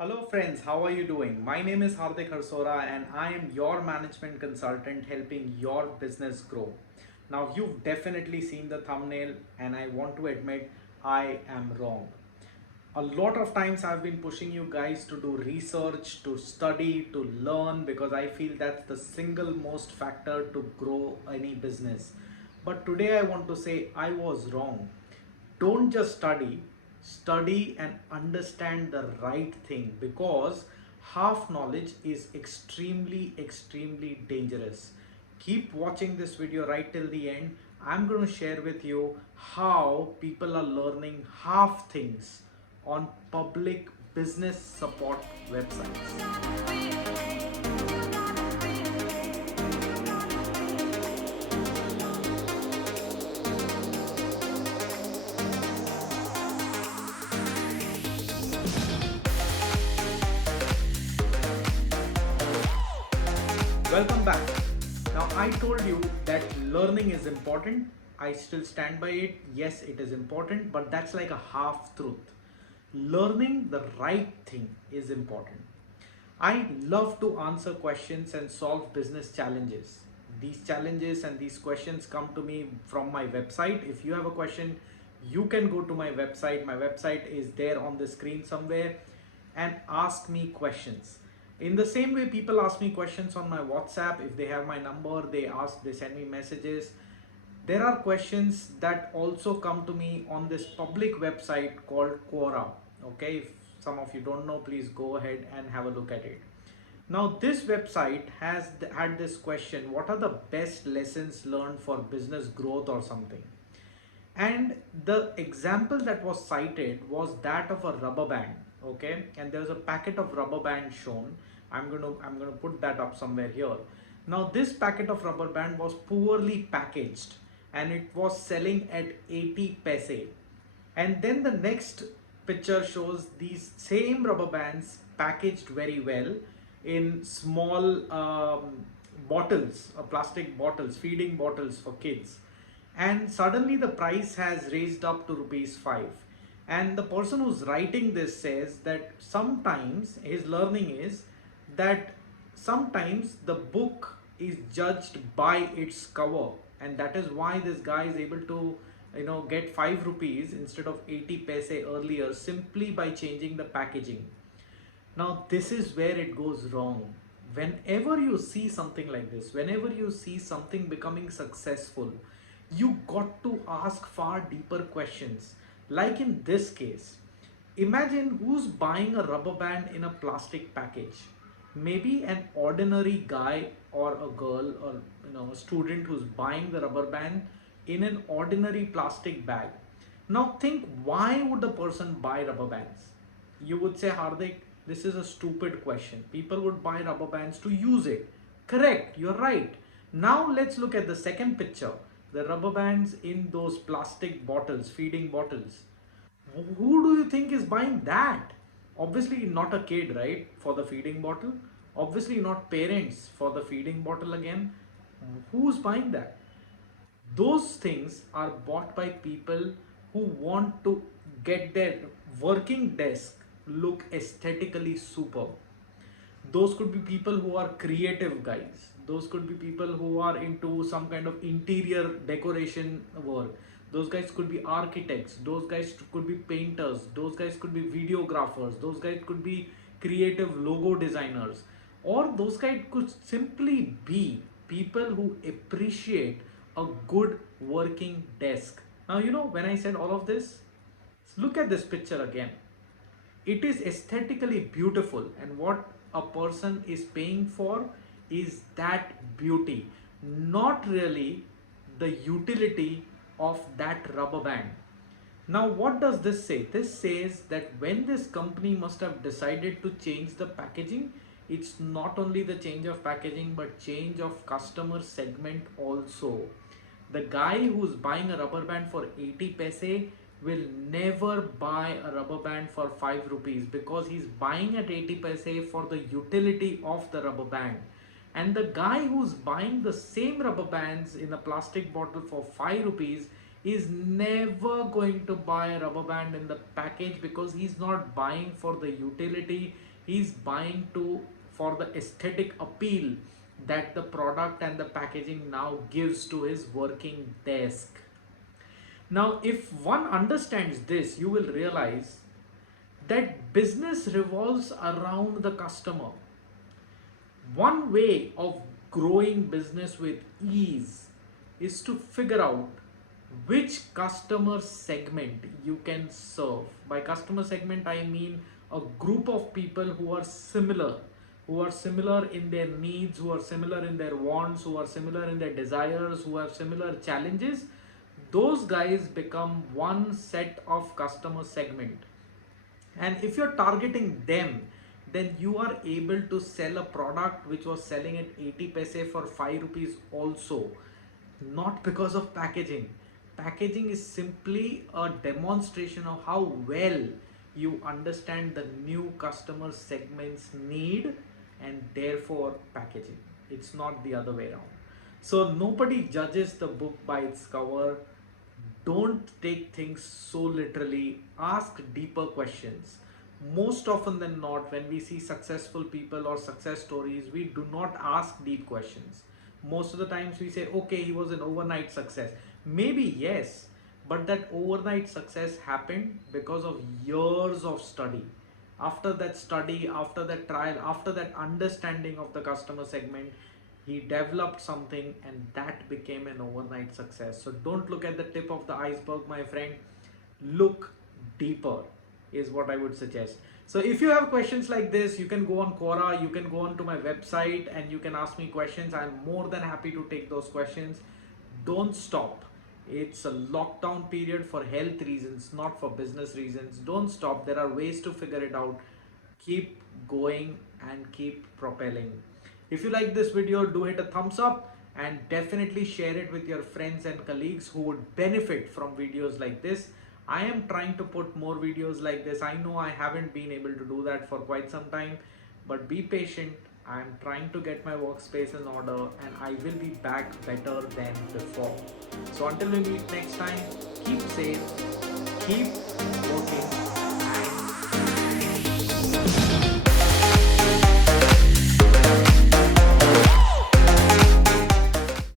Hello friends, how are you doing? My name is Hardik Harsora and I am your management consultant helping your business grow. Now you've definitely seen the thumbnail and I want to admit I am wrong. A lot of times I've been pushing you guys to do research, to study, to learn because I feel that's the single most factor to grow any business. But today I want to say I was wrong. Don't just study and understand the right thing because half knowledge is extremely dangerous. Keep watching this video right till the end. I'm going to share with you how people are learning half things on public business support websites. Welcome back. Now, I told you that learning is important. I still stand by it. Yes, it is important, but that's like a half truth. Learning the right thing is important. I love to answer questions and solve business challenges. These challenges and these questions come to me from my website. If you have a question, you can go to my website. My website is there on the screen somewhere and ask me questions. In the same way, people ask me questions on my WhatsApp. If they have my number, they send me messages. There are questions that also come to me on this public website called Quora. Okay, if some of you don't know, please go ahead and have a look at it. Now, this website has had this question: what are the best lessons learned for business growth or something? And the example that was cited was that of a rubber band. Okay, and there's a packet of rubber band shown. I'm gonna put that up somewhere here. Now this packet of rubber band was poorly packaged and it was selling at 80 paise. And then the next picture shows these same rubber bands packaged very well in small bottles, plastic bottles, feeding bottles for kids. And suddenly the price has raised up to rupees 5. And the person who's writing this says that sometimes his learning is that sometimes the book is judged by its cover, and that is why this guy is able to get 5 rupees instead of 80 paise earlier simply by changing the packaging. Now this is where it goes wrong. Whenever you see something like this, whenever you see something becoming successful, you got to ask far deeper questions. Like in this case, imagine who's buying a rubber band in a plastic package. Maybe an ordinary guy or a girl or a student who's buying the rubber band in an ordinary plastic bag. Now think, why would the person buy rubber bands? You would say, Hardik, this is a stupid question. People would buy rubber bands to use it. Correct, you're right. Now let's look at the second picture. The rubber bands in those plastic bottles, feeding bottles. Who do you think is buying that? Obviously not a kid, right? For the feeding bottle. Obviously not parents for the feeding bottle again. Who's buying that? Those things are bought by people who want to get their working desk look aesthetically superb. Those could be people who are creative guys. Those could be people who are into some kind of interior decoration work. Those guys could be architects. Those guys could be painters. Those guys could be videographers. Those guys could be creative logo designers. Or those guys could simply be people who appreciate a good working desk. Now, when I said all of this, look at this picture again. It is aesthetically beautiful, and what a person is paying for is that beauty, not really the utility of that rubber band. Now what does this say? This says that when this company must have decided to change the packaging, it's not only the change of packaging but change of customer segment also. The guy who's buying a rubber band for 80 paise will never buy a rubber band for 5 rupees because he's buying at 80 paise for the utility of the rubber band. And the guy who's buying the same rubber bands in a plastic bottle for 5 rupees is never going to buy a rubber band in the package, because he's not buying for the utility, he's buying to for the aesthetic appeal that the product and the packaging now gives to his working desk. Now, if one understands this, you will realize that business revolves around the customer. One way of growing business with ease is to figure out which customer segment you can serve. By customer segment, I mean a group of people who are similar in their needs, who are similar in their wants, who are similar in their desires, who have similar challenges. Those guys become one set of customer segment, and if you're targeting them, then you are able to sell a product which was selling at 80 paise for 5 rupees also. Not because of packaging. Packaging is simply a demonstration of how well you understand the new customer segment's need, and therefore packaging. It's not the other way around. So nobody judges the book by its cover. Don't take things so literally. Ask deeper questions. Most often than not, when we see successful people or success stories, we do not ask deep questions. Most of the times we say, okay, he was an overnight success. Maybe yes, but that overnight success happened because of years of study. After that study, after that trial, after that understanding of the customer segment, he developed something, and that became an overnight success. So don't look at the tip of the iceberg, my friend. Look deeper is what I would suggest. So if you have questions like this, you can go on Quora, you can go on to my website, and you can ask me questions. I'm more than happy to take those questions. Don't stop. It's a lockdown period for health reasons, not for business reasons. Don't stop. There are ways to figure it out. Keep going and keep propelling. If you like this video, do hit a thumbs up, and definitely share it with your friends and colleagues who would benefit from videos like this. I am trying to put more videos like this. I know I haven't been able to do that for quite some time, but be patient. I am trying to get my workspace in order, and I will be back better than before. So until we meet next time, keep safe, keep